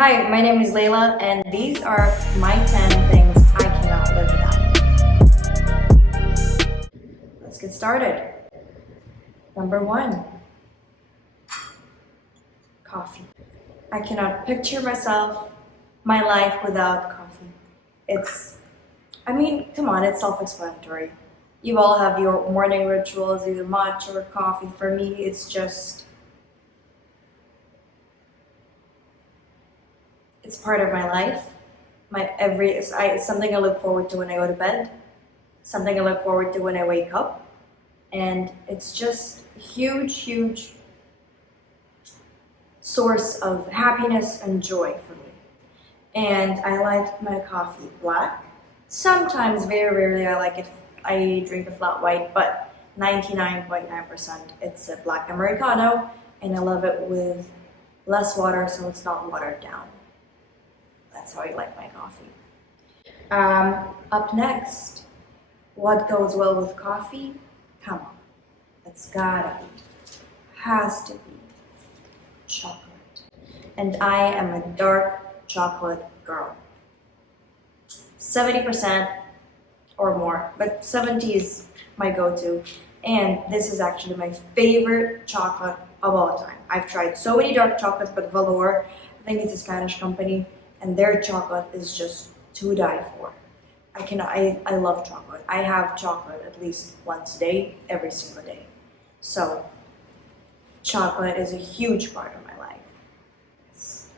Hi, my name is Layla, and these are my 10 things I cannot live without. Let's get started. Number 1, coffee. I cannot picture my life without coffee. Come on, it's self-explanatory. You all have your morning rituals, either matcha or coffee. For me, it's part of my life. It's something I look forward to when I go to bed, something I look forward to when I wake up, and it's just a huge source of happiness and joy for me. And I like my coffee black. Sometimes, very rarely, I drink a flat white, but 99.9% it's a black Americano, and I love it with less water so it's not watered down. That's how I like my coffee. Up next, what goes well with coffee? Come on, has to be chocolate. And I am a dark chocolate girl. 70% or more, but 70 is my go-to. And this is actually my favorite chocolate of all time. I've tried so many dark chocolates, but Valor, I think it's a Spanish company, and their chocolate is just to die for. I love chocolate. I have chocolate at least once a day, every single day. So chocolate is a huge part of my life. Yes.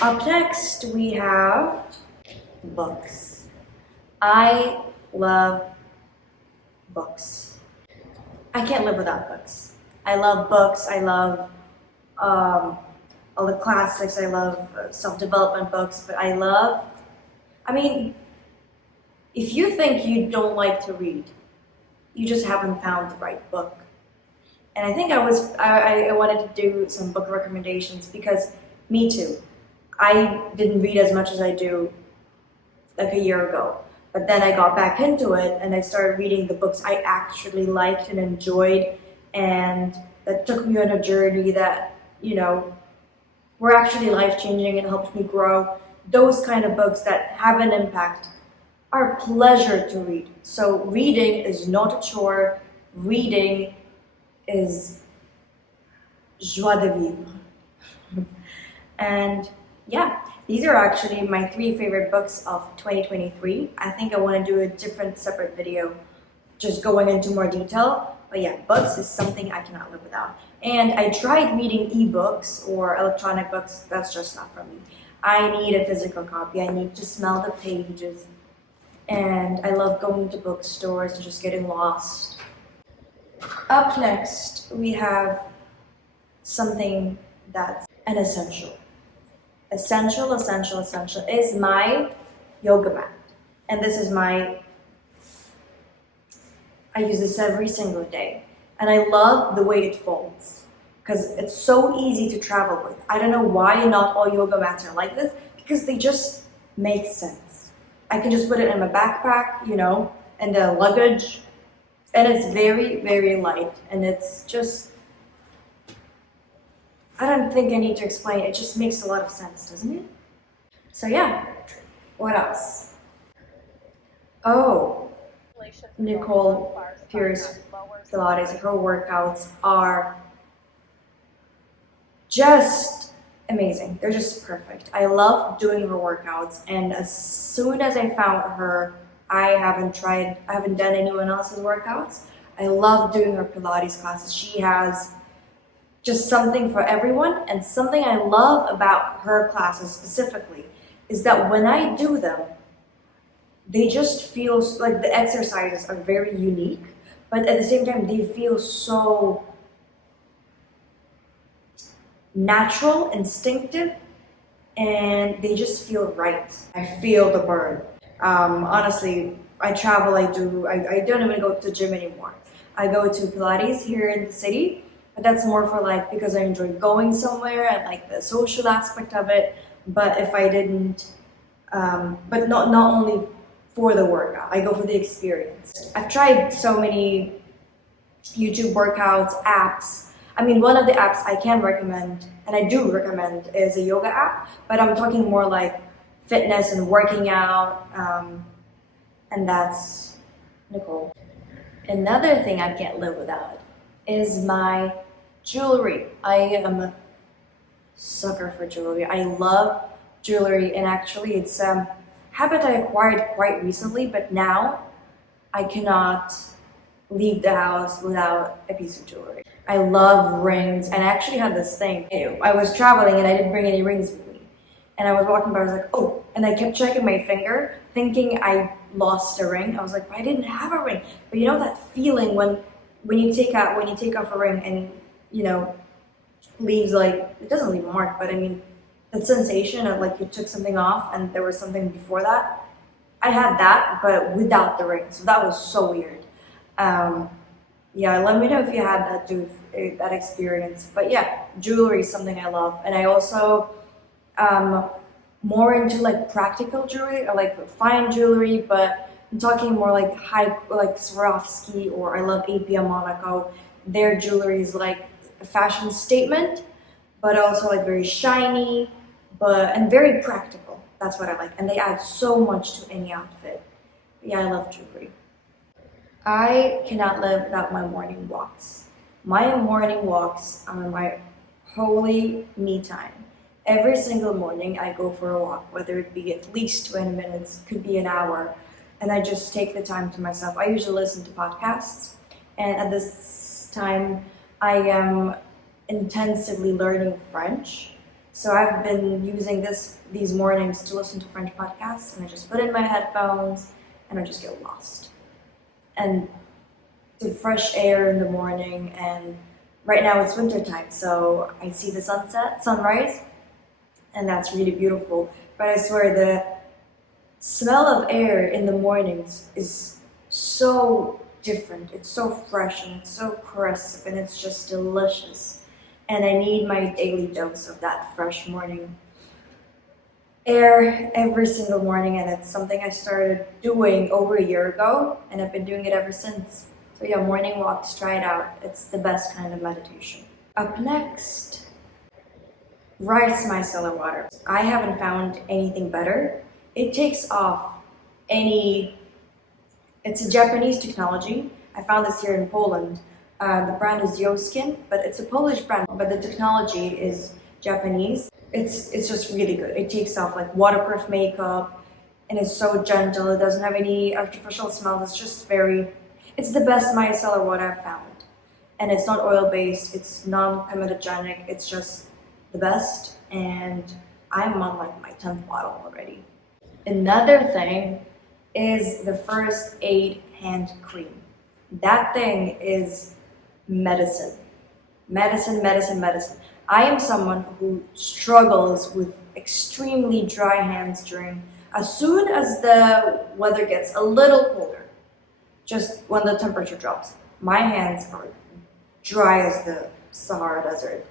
Up next, we have books. I love books. I can't live without books. I love books. I love all the classics. I love self-development books, but if you think you don't like to read, you just haven't found the right book. And I think I wanted to do some book recommendations because me too. I didn't read as much as I do like a year ago. But then I got back into it and I started reading the books I actually liked and enjoyed, and that took me on a journey that, were actually life-changing and helped me grow. Those kind of books that have an impact are a pleasure to read. So reading is not a chore. Reading is joie de vivre. And yeah, these are actually my 3 favorite books of 2023. I think I want to do a different separate video just going into more detail. But yeah, books is something I cannot live without. And I tried reading ebooks or electronic books. That's just not for me. I need a physical copy. I need to smell the pages. And I love going to bookstores and just getting lost. Up next, we have something that's an essential. Essential is my yoga mat. And I use this every single day. And I love the way it folds because it's so easy to travel with. I don't know why not all yoga mats are like this, because they just make sense. I can just put it in my backpack, and the luggage, and it's very, very light. And it's just, I don't think I need to explain. It just makes a lot of sense, doesn't it? So yeah, what else? Oh, Nicole Pierce Pilates, her workouts are just amazing. They're just perfect. I love doing her workouts, and as soon as I found her, I haven't done anyone else's workouts. I love doing her Pilates classes. She has just something for everyone, and something I love about her classes specifically is that when I do them, they just feel like the exercises are very unique, but at the same time, they feel so natural, instinctive, and they just feel right. I feel the burn. Honestly, I travel, I don't even go to the gym anymore. I go to Pilates here in the city, but that's more for because I enjoy going somewhere. I like the social aspect of it, but if I didn't, but not only for the workout, I go for the experience. I've tried so many YouTube workouts, apps. I mean, one of the apps I can recommend, and I do recommend, is a yoga app, but I'm talking more like fitness and working out, and that's Nicole. Another thing I can't live without is my jewelry. I am a sucker for jewelry. I love jewelry, and actually, it's a habit I acquired quite recently, but now I cannot leave the house without a piece of jewelry. I love rings, and I actually had this thing. I was traveling and I didn't bring any rings with me. And I was walking by, I was like, oh, and I kept checking my finger, thinking I lost a ring. I was like, but I didn't have a ring. But you know that feeling when you take off a ring and leaves, like, it doesn't leave a mark, but I mean that sensation of like you took something off and there was something before that. I had that, but without the ring, so that was so weird. Yeah, let me know if you had that that experience. But yeah, jewelry is something I love, and I also more into like practical jewelry, or like fine jewelry, but I'm talking more like high, like Swarovski, or I love APM Monaco. Their jewelry is like a fashion statement, but also like very shiny, and very practical. That's what I like, and they add so much to any outfit. Yeah, I love jewelry. I cannot live without my morning walks. My morning walks are my holy me time. Every single morning I go for a walk, whether it be at least 20 minutes, could be an hour, and I just take the time to myself. I usually listen to podcasts, and at this time I am intensively learning French. So I've been using these mornings to listen to French podcasts, and I just put in my headphones and I just get lost. And the fresh air in the morning, and right now it's winter time, so I see the sunrise, and that's really beautiful. But I swear the smell of air in the mornings is so different. It's so fresh and it's so crisp and it's just delicious. And I need my daily dose of that fresh morning air every single morning, and it's something I started doing over a year ago, and I've been doing it ever since. So yeah, morning walks, try it out. It's the best kind of meditation. Up next, rice micellar water. I haven't found anything better. It takes off it's a Japanese technology. I found this here in Poland. The brand is Yoskin, but it's a Polish brand, but the technology is Japanese. It's just really good. It takes off like waterproof makeup, and it's so gentle. It doesn't have any artificial smells. It's the best micellar water I've found. And it's not oil-based, it's non-comedogenic, it's just the best, and I'm on like my 10th bottle already. Another thing is the First Aid hand cream. That thing is medicine. Medicine, medicine, medicine. I am someone who struggles with extremely dry hands as soon as the weather gets a little colder, just when the temperature drops. My hands are dry as the Sahara Desert.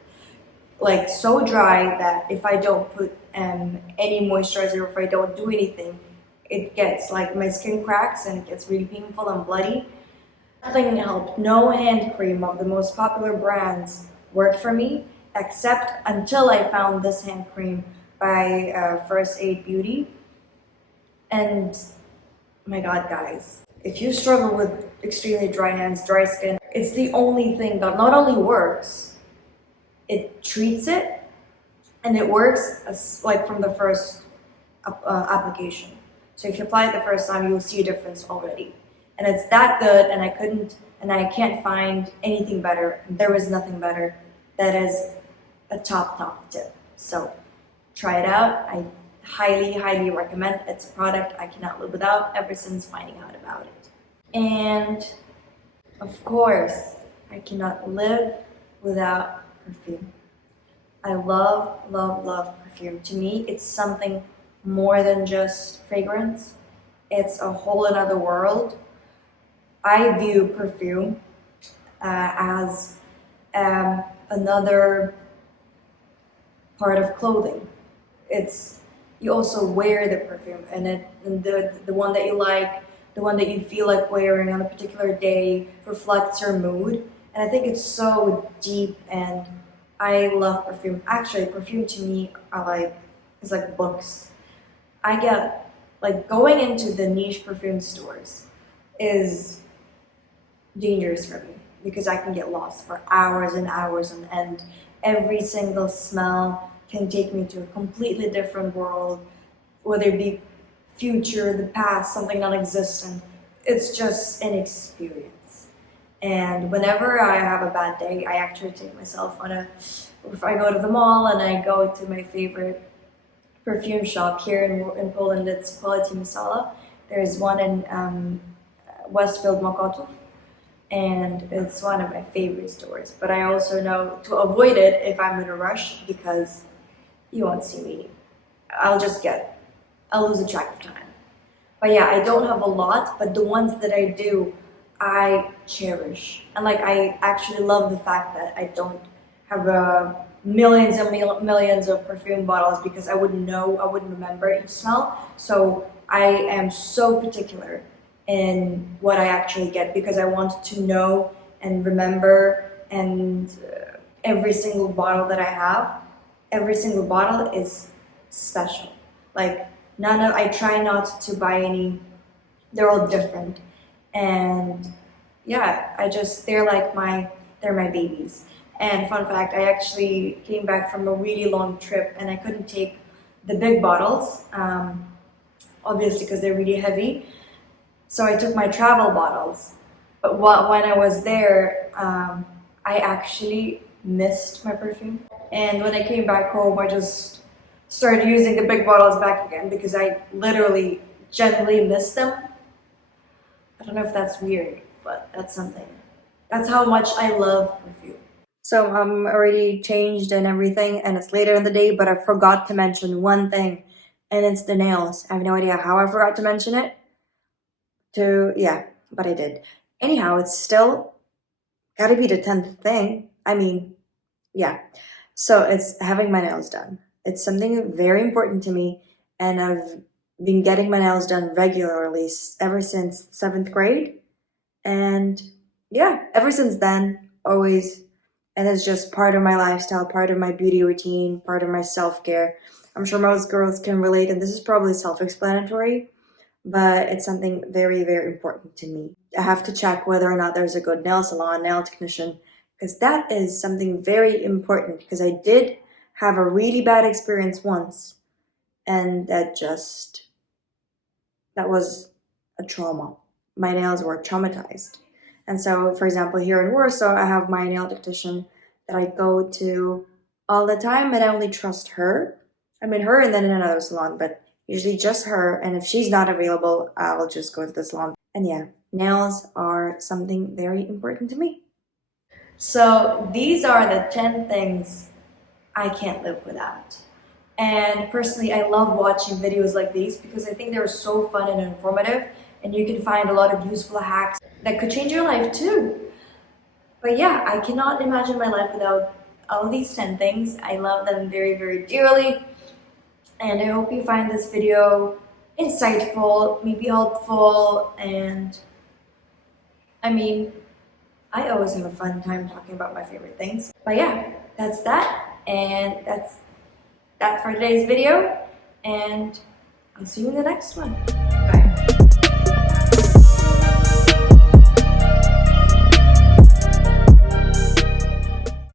Like so dry that if I don't put any moisturizer, or if I don't do anything, it gets like my skin cracks and it gets really painful and bloody. Nothing helped. No hand cream of the most popular brands worked for me, except until I found this hand cream by First Aid Beauty. And oh my god, guys, if you struggle with extremely dry hands, dry skin, it's the only thing that not only works, it treats it, and it works like from the first application. So if you apply it the first time, you'll see a difference already. And it's that good, and I can't find anything better. There is nothing better. That is a top tip. So try it out. I highly, highly recommend. It's a product I cannot live without ever since finding out about it. And of course, I cannot live without perfume. I love, love, love perfume. To me, it's something more than just fragrance. It's a whole another world. I view perfume as another part of clothing. You also wear the perfume, and the one that you like, the one that you feel like wearing on a particular day reflects your mood. And I think it's so deep, and I love perfume. Actually, perfume to me is like books. I get like going into the niche perfume stores is dangerous for me because I can get lost for hours and hours on end. Every single smell can take me to a completely different world, whether it be future, the past, something non-existent. It's just an experience. And whenever I have a bad day, I actually take myself on if I go to the mall and I go to my favorite perfume shop here in Poland, it's Quality Masala. There's one in Westfield Mokotów, and it's one of my favorite stores. But I also know to avoid it if I'm in a rush, because you won't see me. I'll lose a track of time. But yeah, I don't have a lot, but the ones that I do, I cherish. And like, I actually love the fact that I don't have millions and millions of perfume bottles, because I wouldn't remember each smell. So I am so particular in what I actually get, because I want to know and remember, and every single bottle that I have, every single bottle is special. Like, I try not to buy any, they're all different. And yeah, they're my babies. And fun fact, I actually came back from a really long trip and I couldn't take the big bottles, obviously because they're really heavy. So I took my travel bottles. But when I was there, I actually missed my perfume. And when I came back home, I just started using the big bottles back again, because I literally genuinely missed them. I don't know if that's weird, but that's something. That's how much I love perfume. So I'm already changed and everything, and it's later in the day, but I forgot to mention one thing, and it's the nails. I have no idea how I forgot to mention it. But I did. Anyhow, it's still gotta be the 10th thing. I mean, yeah. So it's having my nails done. It's something very important to me, and I've been getting my nails done regularly ever since 7th grade. And yeah, ever since then, always. And it's just part of my lifestyle, part of my beauty routine, part of my self-care. I'm sure most girls can relate, and this is probably self-explanatory, but it's something very, very important to me. I have to check whether or not there's a good nail salon, nail technician, because that is something very important, because I did have a really bad experience once, and that was a trauma. My nails were traumatized. And so, for example, here in Warsaw, I have my nail technician that I go to all the time, and I only trust her. I mean, her and then in another salon, but usually just her. And if she's not available, I'll just go to the salon. And yeah, nails are something very important to me. So these are the 10 things I can't live without. And personally, I love watching videos like these because I think they're so fun and informative, and you can find a lot of useful hacks that could change your life too. But yeah, I cannot imagine my life without all these 10 things. I love them very, very dearly. And I hope you find this video insightful, maybe helpful, and I mean, I always have a fun time talking about my favorite things. But yeah, that's that, and that's that for today's video, and I'll see you in the next one.